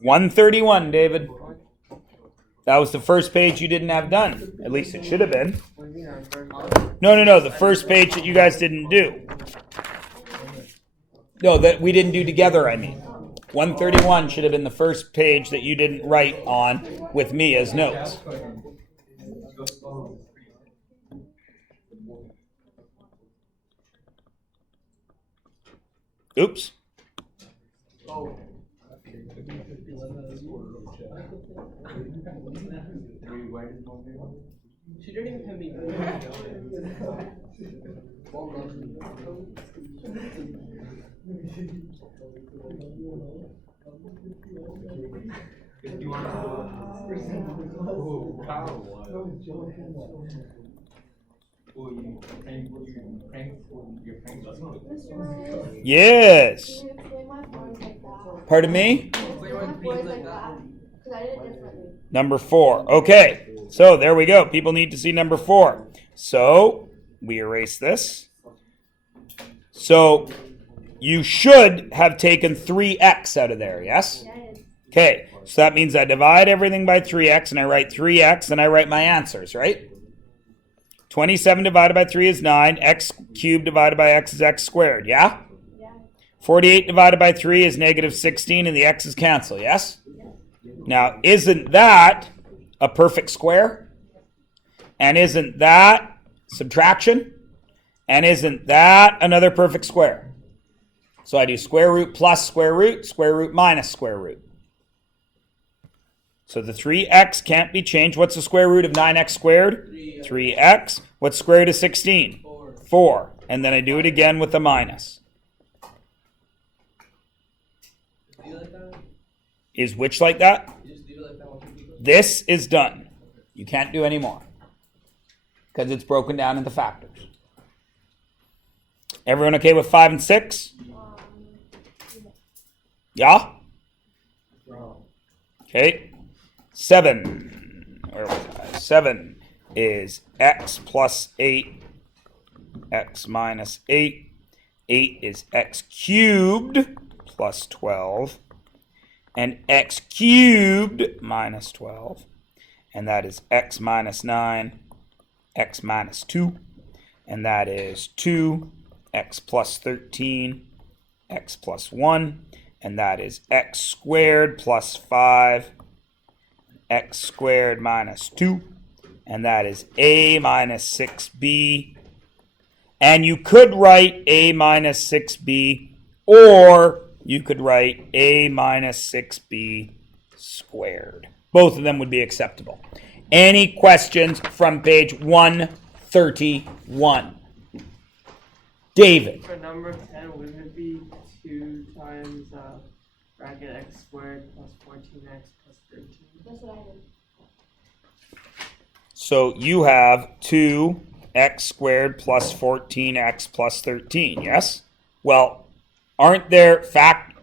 131, David. That was the first page you didn't have done. At least it should have been. No. The first page that you guys didn't do. No, that we didn't do together, I mean. 131 should have been the first page that you didn't write on with me as notes. Oops. She didn't even have me. Yes. Pardon me? Number 4. Okay. So there we go. People need to see number 4. So we erase this. So you should have taken 3x out of there, yes? Okay. So that means I divide everything by 3x and I write 3x and I write my answers, right? 27 divided by 3 is 9. X cubed divided by x is x squared, yeah? 48 divided by 3 is negative 16 and the x's cancel, yes? Now, isn't that a perfect square? And isn't that subtraction? And isn't that another perfect square? So I do square root plus square root minus square root. So the 3x can't be changed. What's the square root of 9x squared? 3x. What's the square root of 16? 4. And then I do it again with the minus. Is which like that? This is done. You can't do any more. Because it's broken down into factors. Everyone okay with 5 and 6? Yeah? Okay. 7. Where was I? 7 is x plus 8, x minus 8. 8 is x cubed plus 12. And x cubed minus 12. And that is x minus 9, x minus 2. And that is 2, x plus 13, x plus 1. And that is x squared plus 5, x squared minus 2. And that is a minus 6b. And you could write a minus 6b, or you could write a minus 6b squared. Both of them would be acceptable. Any questions from page 131? David. For number 10, wouldn't it be 2 times bracket x squared plus 14x plus 13? That's what I did. So you have 2x squared plus 14x plus 13, yes? Well, aren't there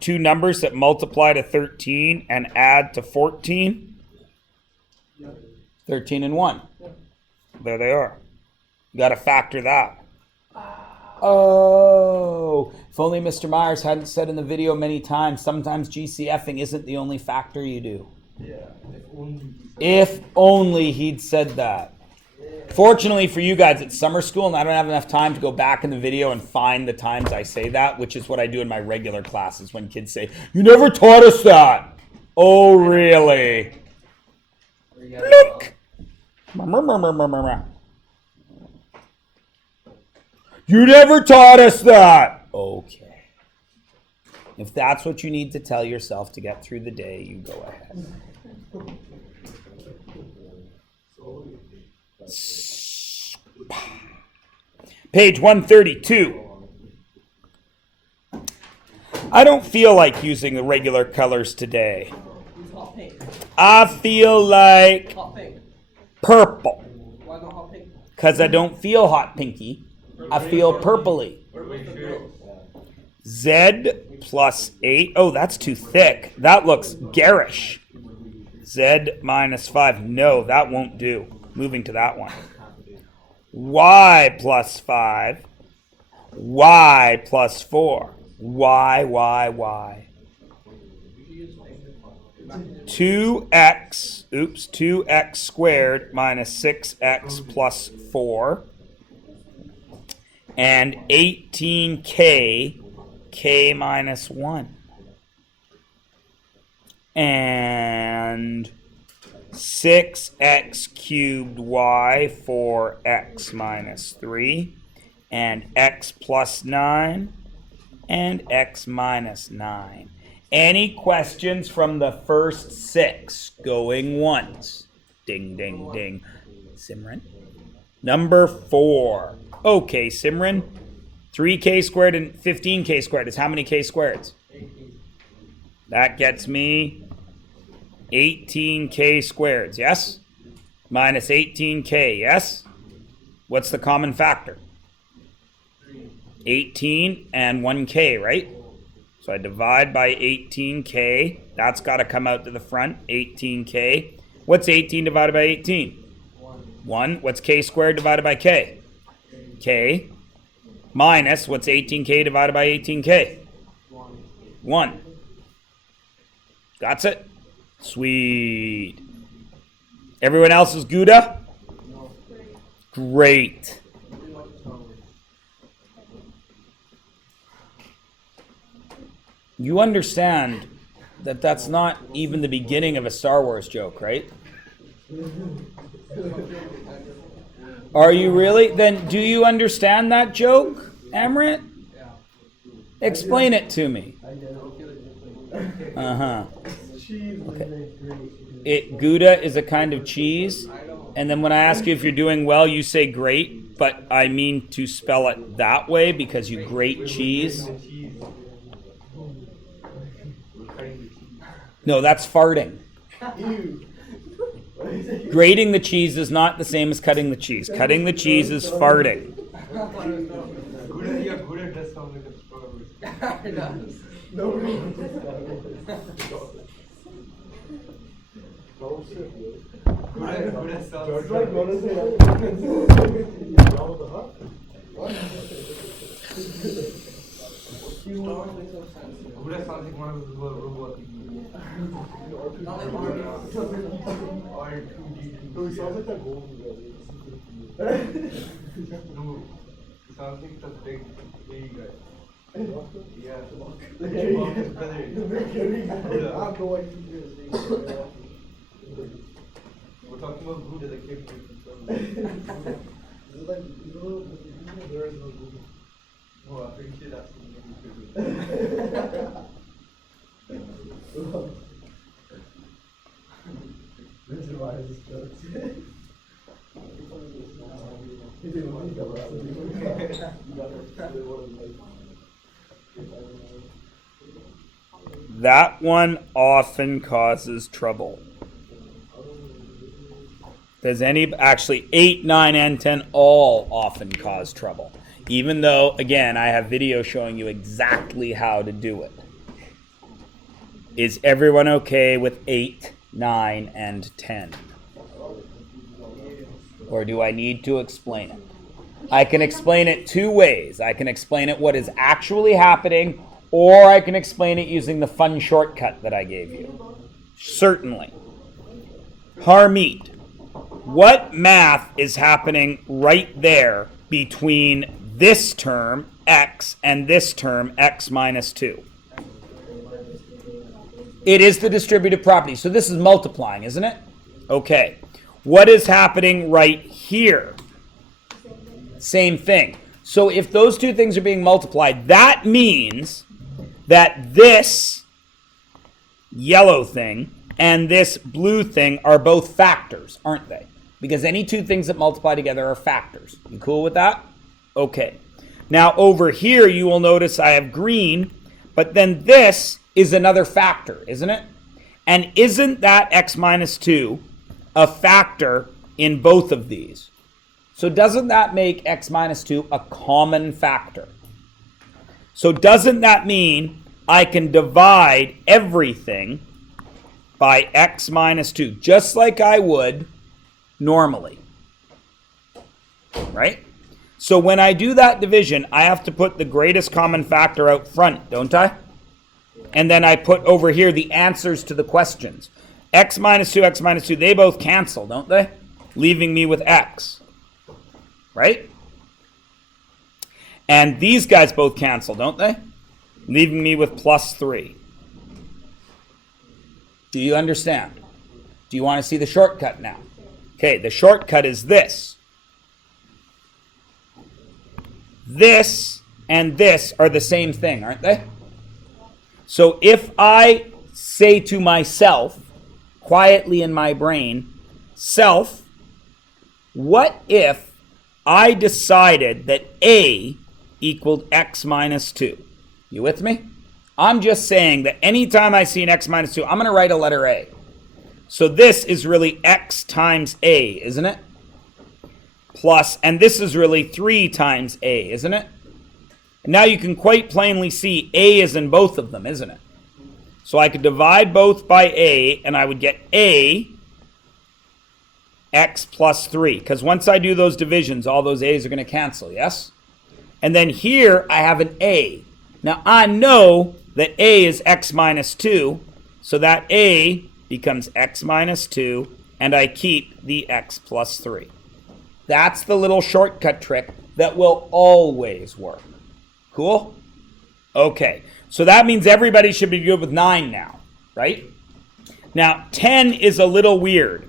two numbers that multiply to 13 and add to 14? Yep. 13 and 1. Yep. There they are. You got to factor that. Oh, if only Mr. Myers hadn't said in the video many times, sometimes GCFing isn't the only factor you do. Yeah, If only he'd said that. Fortunately for you guys, it's summer school and I don't have enough time to go back in the video and find the times I say that, which is what I do in my regular classes when kids say, "You never taught us that." Oh, really? Look. You never taught us that. Okay. If that's what you need to tell yourself to get through the day, you go ahead. Page 132. I don't feel like using the regular colors today. hot pink. I feel like Hot pink. purple. Why not hot pink? Because I don't feel hot pinky. I feel purpley. Z plus 8. Oh, that's too thick. That looks garish. Z minus 5. No, that won't do. Moving to that one. Y plus 5. Y plus 4. Y. 2x squared minus 6x plus 4, and 18k, k minus 1. And 6x cubed y for x minus 3, and x plus 9, and x minus 9. Any questions from the first 6? Going once. Ding, ding, ding. Simran? Number 4. Okay, Simran. 3k squared and 15k squared is how many k squareds? That gets me 18k squareds, yes? Minus 18k, yes? What's the common factor? 18 and 1k, right? So I divide by 18k. That's got to come out to the front, 18k. What's 18 divided by 18? 1. What's k squared divided by k? K. Minus, what's 18k divided by 18k? 1. That's it. Sweet. Everyone else is Gouda? Great. You understand that that's not even the beginning of a Star Wars joke, right? Are you really? Then do you understand that joke, Amrit? Explain it to me. Uh-huh. Okay. Gouda is a kind of cheese, and then when I ask you if you're doing well, you say great, but I mean to spell it that way because you grate cheese. No, that's farting. Grating the cheese is not the same as cutting the cheese. Cutting the cheese is farting. We're talking about Buddha, the cave. Oh, I think that's this is why this jokes. That one often causes trouble. Does actually 8, 9, and 10 all often cause trouble. Even though, again, I have video showing you exactly how to do it. Is everyone okay with 8, 9, and 10? Or do I need to explain it? I can explain it 2 ways. I can explain it what is actually happening, or I can explain it using the fun shortcut that I gave you. Certainly. Harmeet, what math is happening right there between this term, x, and this term, x minus 2? It is the distributive property. So this is multiplying, isn't it? Okay. What is happening right here? Same thing. So if those 2 things are being multiplied, that means that this yellow thing and this blue thing are both factors, aren't they? Because any 2 things that multiply together are factors. You cool with that? Okay. Now over here you will notice I have green, but then this is another factor, isn't it? And isn't that x minus 2 a factor in both of these? So doesn't that make x minus 2 a common factor? So doesn't that mean I can divide everything by x minus 2, just like I would normally, right? So when I do that division, I have to put the greatest common factor out front, don't I? And then I put over here the answers to the questions. X minus 2, they both cancel, don't they? Leaving me with x. Right? And these guys both cancel, don't they? Leaving me with plus 3. Do you understand? Do you want to see the shortcut now? Okay, the shortcut is this. This and this are the same thing, aren't they? So if I say to myself, quietly in my brain, self, what if I decided that A equaled x minus 2? You with me? I'm just saying that anytime I see an x minus 2, I'm going to write a letter A. So this is really x times A, isn't it? Plus, and this is really 3 times A, isn't it? And now you can quite plainly see A is in both of them, isn't it? So I could divide both by A, and I would get A x plus 3. Because once I do those divisions, all those A's are going to cancel, yes? And then here I have an A. Now I know that A is x minus 2, so that A becomes x minus 2, and I keep the x plus 3. That's the little shortcut trick that will always work. Cool? Okay, so that means everybody should be good with 9 now, right? Now, 10 is a little weird,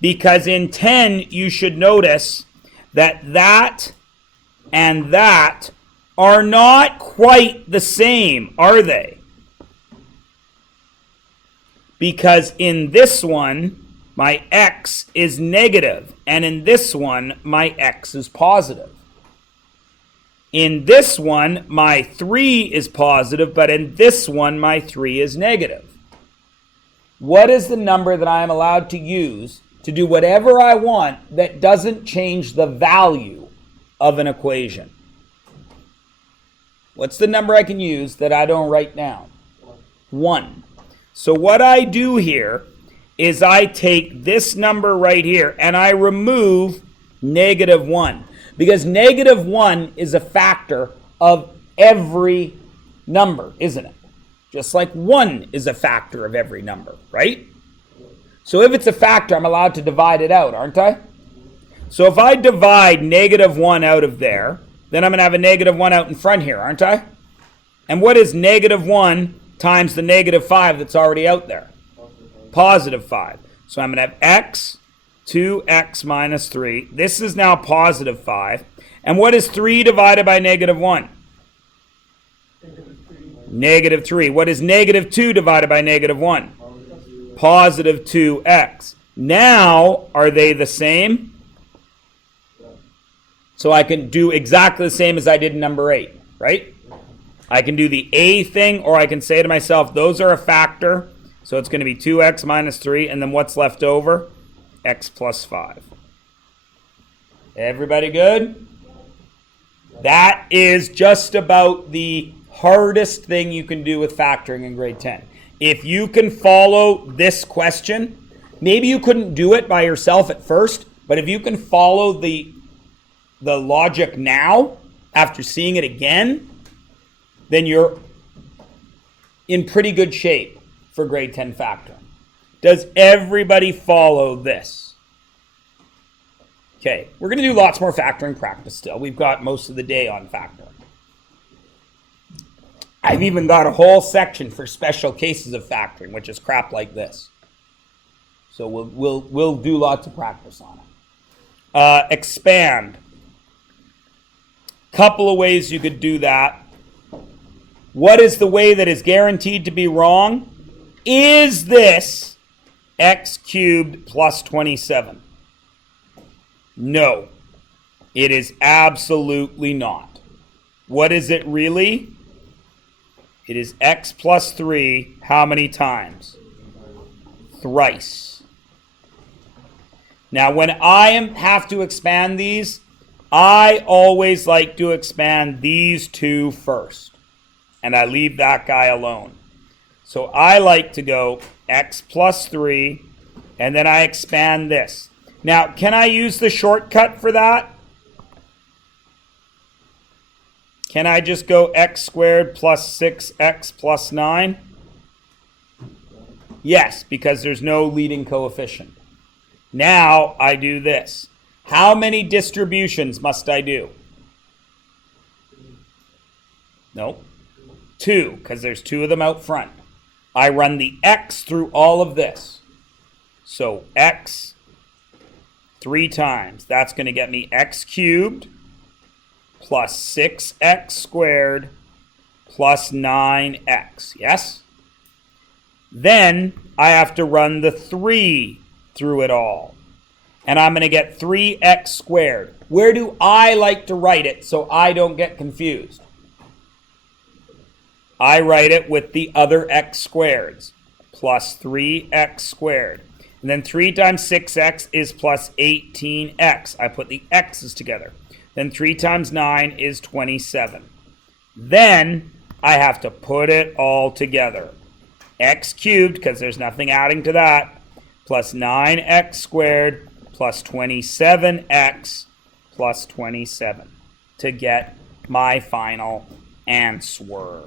because in 10, you should notice that that and that are not quite the same, are they? Because in this one, my x is negative, and in this one, my x is positive. In this one, my 3 is positive, but in this one, my 3 is negative. What is the number that I am allowed to use to do whatever I want that doesn't change the value of an equation? What's the number I can use that I don't write down? 1. So what I do here is I take this number right here and I remove negative 1. Because negative 1 is a factor of every number, isn't it? Just like 1 is a factor of every number, right? So if it's a factor, I'm allowed to divide it out, aren't I? So if I divide negative 1 out of there, then I'm going to have a negative 1 out in front here, aren't I? And what is negative 1 times the negative 5 that's already out there? Positive 5. So I'm going to have x, 2x minus 3. This is now positive 5. And what is 3 divided by negative 1? Negative 3. What is negative 2 divided by negative 1? Positive 2x. Now, are they the same? So I can do exactly the same as I did in number 8, right? I can do the A thing, or I can say to myself, those are a factor. So it's going to be 2x minus 3, and then what's left over? X plus 5. Everybody good? That is just about the hardest thing you can do with factoring in grade 10. If you can follow this question, maybe you couldn't do it by yourself at first, but if you can follow the logic now, after seeing it again, then you're in pretty good shape for grade 10 factoring. Does everybody follow this? Okay, we're going to do lots more factoring practice still. We've got most of the day on factoring. I've even got a whole section for special cases of factoring, which is crap like this. So we'll do lots of practice on it. Expand. Couple of ways you could do that. What is the way that is guaranteed to be wrong? Is this x cubed plus 27? No, it is absolutely not. What is it really? It is x plus 3 how many times? Thrice. Now, when I have to expand these, I always like to expand these two first, and I leave that guy alone. So I like to go x plus 3, and then I expand this. Now, can I use the shortcut for that? Can I just go x squared plus 6x plus 9? Yes, because there's no leading coefficient. Now I do this. How many distributions must I do? No. 2, because there's 2 of them out front. I run the x through all of this. So x 3 times. That's going to get me x cubed plus 6x squared plus 9x. Yes? Then I have to run the 3 through it all. And I'm going to get 3x squared. Where do I like to write it so I don't get confused? I write it with the other x squareds, plus 3x squared. And then 3 times 6x is plus 18x. I put the x's together. Then 3 times 9 is 27. Then I have to put it all together. X cubed, because there's nothing adding to that, plus 9x squared plus 27x plus 27 to get my final answer.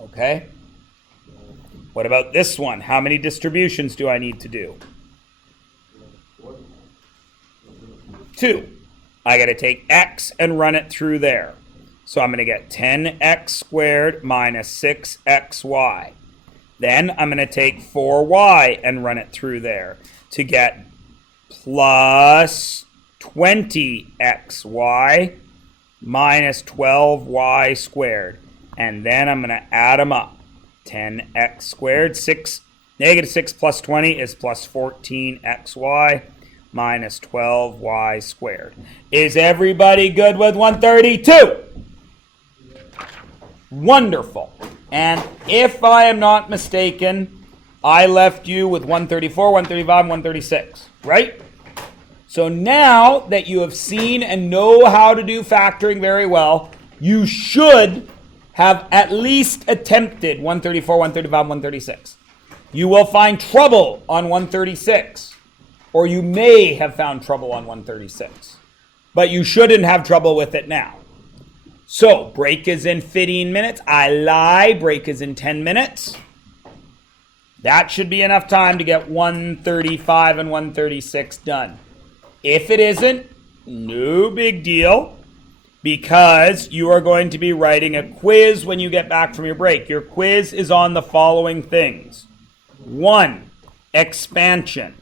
Okay? What about this one? How many distributions do I need to do? 2. I got to take x and run it through there. So I'm going to get 10x squared minus 6xy. Then I'm going to take 4y and run it through there to get plus 20xy minus 12y squared. And then I'm going to add them up. 10x squared, negative 6 plus 20 is plus 14xy minus 12y squared. Is everybody good with 132? Wonderful. And if I am not mistaken, I left you with 134, 135, 136, right? So now that you have seen and know how to do factoring very well, you should have at least attempted 134, 135, 136. You will find trouble on 136, or you may have found trouble on 136, but you shouldn't have trouble with it now. So break is in 15 minutes. I lie, break is in 10 minutes. That should be enough time to get 135 and 136 done. If it isn't, no big deal, because you are going to be writing a quiz when you get back from your break. Your quiz is on the following things. 1, expansion,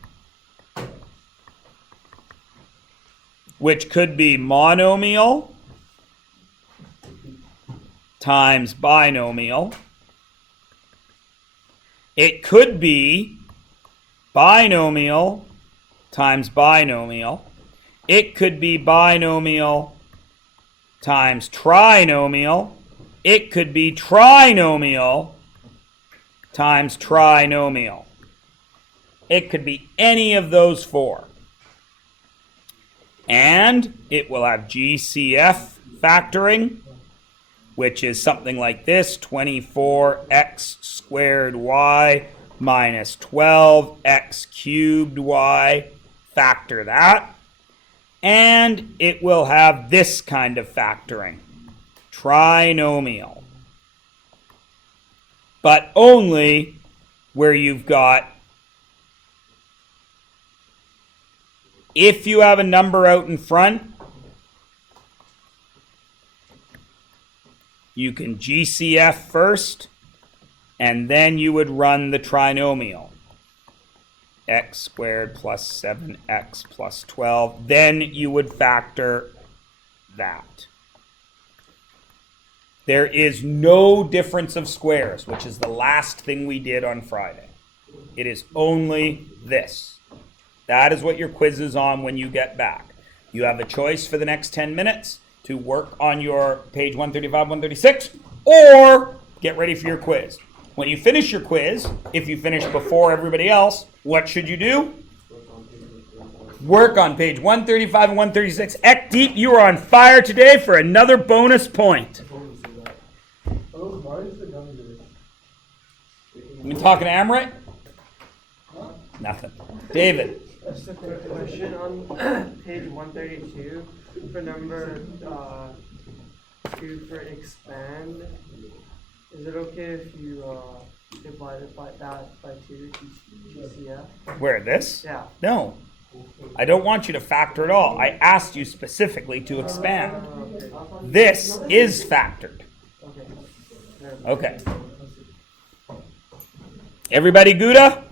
which could be monomial times binomial. It could be binomial times binomial. It could be binomial times trinomial. It could be trinomial times trinomial. It could be any of those 4. And it will have GCF factoring, which is something like this: 24x squared y minus 12x cubed y. Factor that. And it will have this kind of factoring: trinomial. But only where you've got, if you have a number out in front, you can GCF first, and then you would run the trinomial. X squared plus 7x plus 12. Then you would factor that. There is no difference of squares, which is the last thing we did on Friday. It is only this. That is what your quiz is on when you get back. You have a choice for the next 10 minutes to work on your page 135, 136, or get ready for your quiz. When you finish your quiz, if you finish before everybody else, what should you do? Work on page 135 and 136. Ekdeep, you are on fire today for another bonus point. You been talking to Amrit? Nothing. David. Just a quick question on page 132 for number 2 for expand. Is it okay if you divided by that by 2 GCF. Where, this? Yeah. No. I don't want you to factor it all. I asked you specifically to expand. Okay. This is factored. Okay. Never mind. Okay. Everybody Gouda?